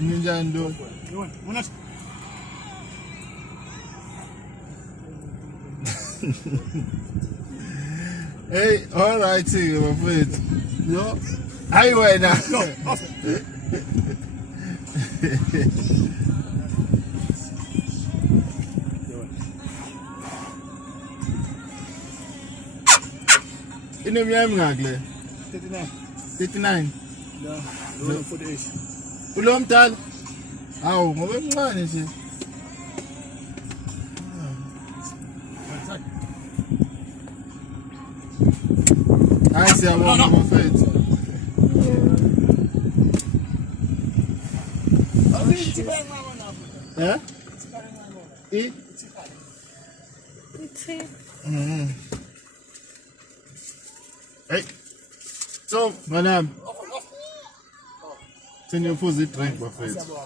Ninjani ndo. Hey, all right, my friend. Yo. Hayi wena. Ineminyaka emingaki le? 39. 39. Yeah, lo 48. Ulo mdala? Hawu, ngoba emncane nje. Hayi siyabonga mfethu. Eh? Hey. So, madam. Send your food drink, mfethu.